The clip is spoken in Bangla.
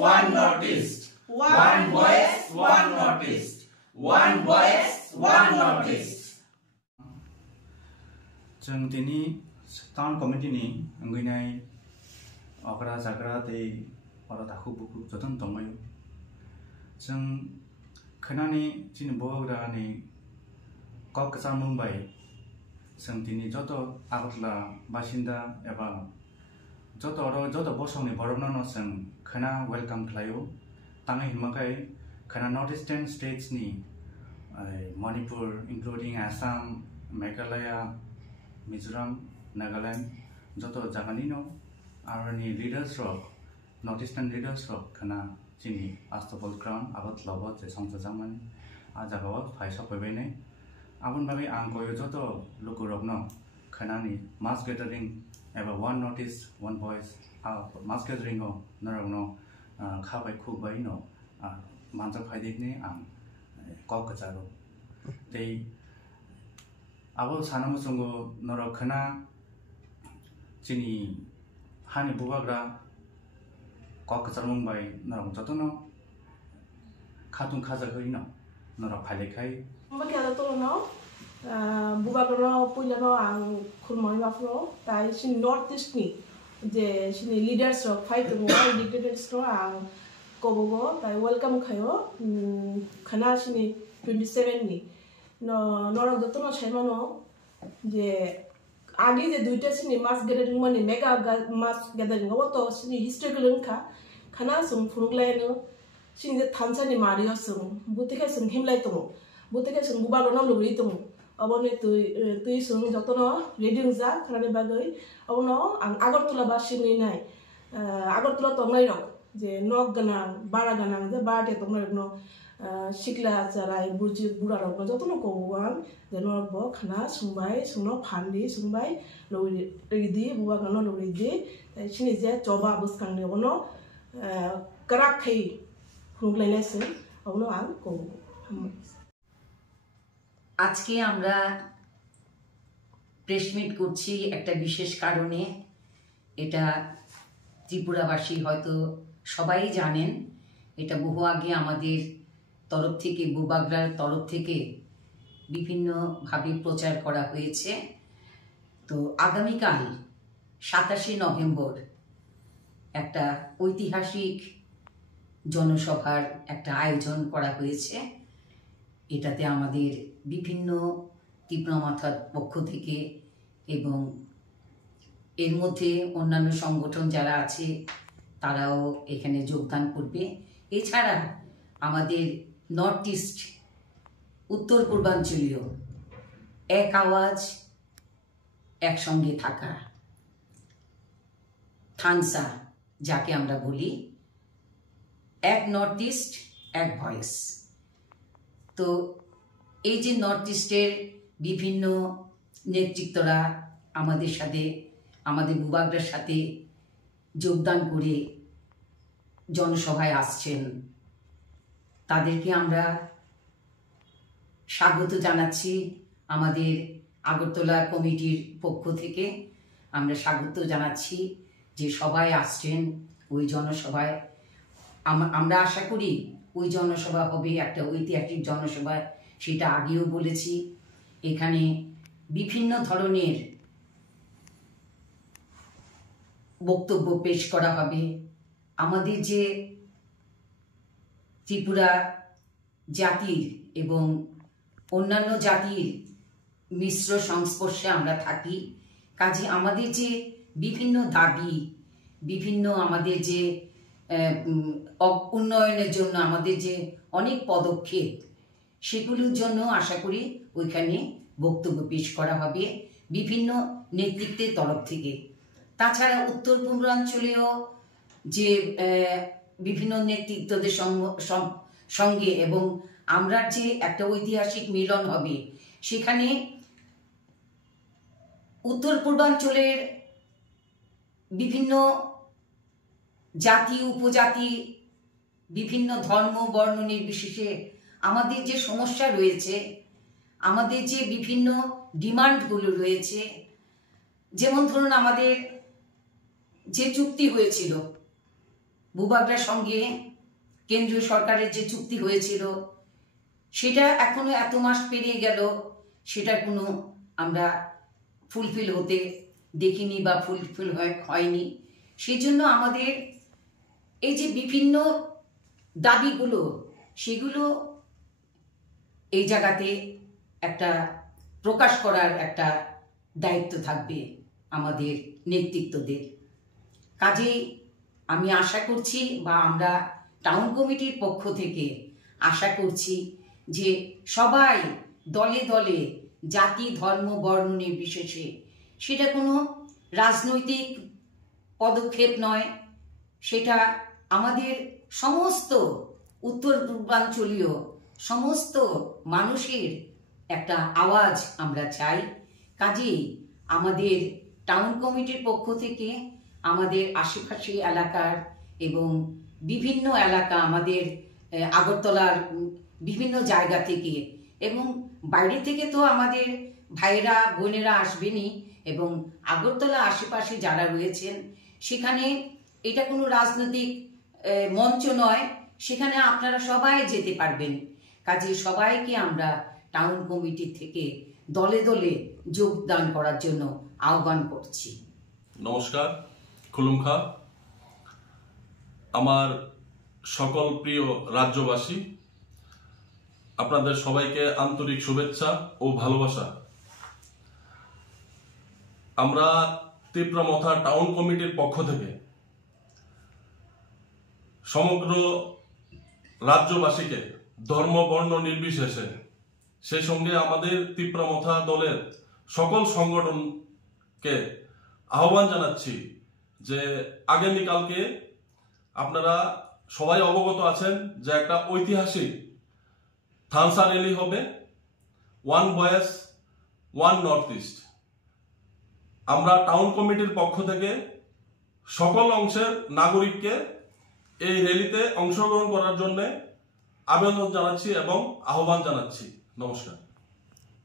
one Northeast. One voice, one Northeast. One voice, one Northeast. जों दिनै टाउन कमिटिनि अंगैनाय अग्रा जाग्रा दै अरा दाखु बुखु जतन दंमायो जों खोनानि जिनि बग्रानि ककसा मुंबाइ जों दिनै जत आगरतला बासिन्दा एबा जत बसंनि बरबनानो जों खोना वेलकाम खालायो ताङै हिमाखाय खोना नर्थ इस्टार्न स्टेट्सनि मणिपुर इंक्लुडिंग आसाम मेघालया मिजोराम नागालैंड जत जागानिनो आरनि लीडर्स रक नॉर्थ ईस्टर्न लीडर्स रक खना चिनी आस्तबल क्राउन आगत लबो जे संसजामन आ जागाव फाइसा फैबायने आबुन बागै आं गयो जत लोगो रकनो खनानि मास गैदारिं एबा one north east one voice आ मास गैदारिंग नरगनो खाबाय खुबाय नो मानजा फाइदिकने आं कक जारो ते आबो सानामो संगो नर खना चिनी हानि बुबाग्रा कक जारमुंबाय नर जतनो खातुं खाजा गइनो नर फाइलेखाय Mbakala to no, bubagono puilano ang kurmoi mafro, tai sin Northeast ni, je sin leaders of fight mo, dictators no ang kobogo, tai welcome kayo, kana sin 27 ni, no norok dato no chema no, je agi je duita sin mass gathering mo ni mega mass gathering mo to sin historical ka, kana sum furuglay no, sin je thansa ni Mario sum, butika sum himlay to mo. Butika sung bubago no lubri tumu abone tui sung jotono reading za kharani bagai abono ang Agartala basini nai Agartala tongnai rok je nok ganang bara ganang je barte tongnai no sikla charai burji bura rok no jotono kobuang je nok bo khana sungbai sungno phandi sungbai lubri bubago no lubri di sini je coba buskang ne abono karak khai khunglainai sung abono ang kobu আজকে আমরা প্রেস মিট করছি একটা বিশেষ কারণে এটা ত্রিপুরাবাসী হয়তো সবাই জানেন এটা বহু আগে আমাদের তরফ থেকে বুবাগ্রার তরফ থেকে বিভিন্নভাবে প্রচার করা হয়েছে তো আগামীকাল 27 নভেম্বর একটা ঐতিহাসিক জনসভার একটা আয়োজন করা হয়েছে এটাতে আমাদের বিভিন্ন তীব্রমাথার পক্ষ থেকে এবং এর মধ্যে অন্যান্য সংগঠন যারা আছে তারাও এখানে যোগদান করবে এছাড়া আমাদের নর্থ ইস্ট উত্তর পূর্বাঞ্চলীয় এক আওয়াজ একসঙ্গে থাকা থানসা যাকে আমরা বলি এক নর্থ ইস্ট এক ভয়েস তো এই যে নর্থ ইস্টের বিভিন্ন নেতৃত্বরা আমাদের সাথে আমাদের বুবাগ্রার সাথে যোগদান করে জনসভায় আসছেন তাদেরকে আমরা স্বাগত জানাচ্ছি আমাদের আগরতলা কমিটির পক্ষ থেকে আমরা স্বাগত জানাচ্ছি যে সবাই আসছেন ওই জনসভায় আমরা আশা করি ওই জনসভা হবে একটা ঐতিহাসিক জনসভা সেটা আগেও বলেছি এখানে বিভিন্ন ধরনের বক্তব্য পেশ করা হবে আমাদের যে ত্রিপুরা জাতির এবং অন্যান্য জাতির মিশ্র সংস্পর্শে আমরা থাকি কাজে আমাদের যে বিভিন্ন দাবি বিভিন্ন আমাদের যে উন্নয়নের জন্য আমাদের যে অনেক পদক্ষেপ সেগুলোর জন্য আশা করি ওইখানে বক্তব্য পেশ করা হবে বিভিন্ন নেতৃত্বের তরফ থেকে তাছাড়া উত্তর পূর্বাঞ্চলীয় যে বিভিন্ন নেতৃত্বদের সঙ্গে এবং আমরা যে একটা ঐতিহাসিক মিলন হবে সেখানে উত্তর পূর্বাঞ্চলের বিভিন্ন জাতি উপজাতি বিভিন্ন ধর্ম বর্ণ নির্বিশেষে আমাদের যে সমস্যা রয়েছে আমাদের যে বিভিন্ন ডিমান্ডগুলো রয়েছে যেমন ধরুন আমাদের যে চুক্তি হয়েছিল বুবাগরার সঙ্গে কেন্দ্রীয় সরকারের যে চুক্তি হয়েছিল সেটা এখনো এত মাস পেরিয়ে গেল, সেটা কোনো আমরা ফুলফিল হতে দেখিনি বা ফুলফিল হয়নি। সেই জন্য আমাদের এই যে বিভিন্ন দাবিগুলো, সেগুলো এই জায়গাতে একটা প্রকাশ করার একটা দায়িত্ব থাকবে আমাদের নেতৃত্বদের। কাজেই আমি আশা করছি, বা আমরা টাউন কমিটির পক্ষ থেকে আশা করছি যে সবাই দলে দলে, জাতি ধর্ম বর্ণ নির্বিশেষে, সেটা কোনো রাজনৈতিক পদক্ষেপ নয়, সেটা আমাদের সমস্ত উত্তর পূর্বাঞ্চলীয় সমস্ত মানুষের একটা আওয়াজ আমরা চাই। কাজেই আমাদের টাউন কমিটির পক্ষ থেকে আমাদের আশেপাশে এলাকার এবং বিভিন্ন এলাকা, আমাদের আগরতলার বিভিন্ন জায়গা থেকে এবং বাইরে থেকে তো আমাদের ভাইয়েরা বোনেরা আসবেনই, এবং আগরতলা আশেপাশে যারা রয়েছেন সেখানে এটা কোনো রাজনৈতিক মঞ্চ নয়, সেখানে আপনারা সবাই যেতে পারবেন। কাজে সবাইকে আমরা টাউন কমিটি থেকে দলে দলে যোগদান করার জন্য আহ্বান করছি। নমস্কার, খুলুমখা। আমার সকল প্রিয় রাজ্যবাসী, আপনাদের সবাইকে আন্তরিক শুভেচ্ছা ও ভালোবাসা। আমরা তিপ্রামথা টাউন কমিটির পক্ষ থেকে সমগ্র রাজ্যবাসীকে ধর্ম বর্ণ নির্বিশেষে, সেই সঙ্গে আমাদের তিপ্রামথা দলের সকল সংগঠনকে আহ্বান জানাচ্ছি যে আগামীকালকে আপনারা সবাই অবগত আছেন যে একটা ঐতিহাসিক থানসা র্যালি হবে, one voice one north east. আমরা টাউন কমিটির পক্ষ থেকে সকল অংশের নাগরিককে এই র্যালিতে অংশগ্রহণ করার জন্য আবেদন জানাচ্ছি এবং আহ্বান জানাচ্ছি। নমস্কার।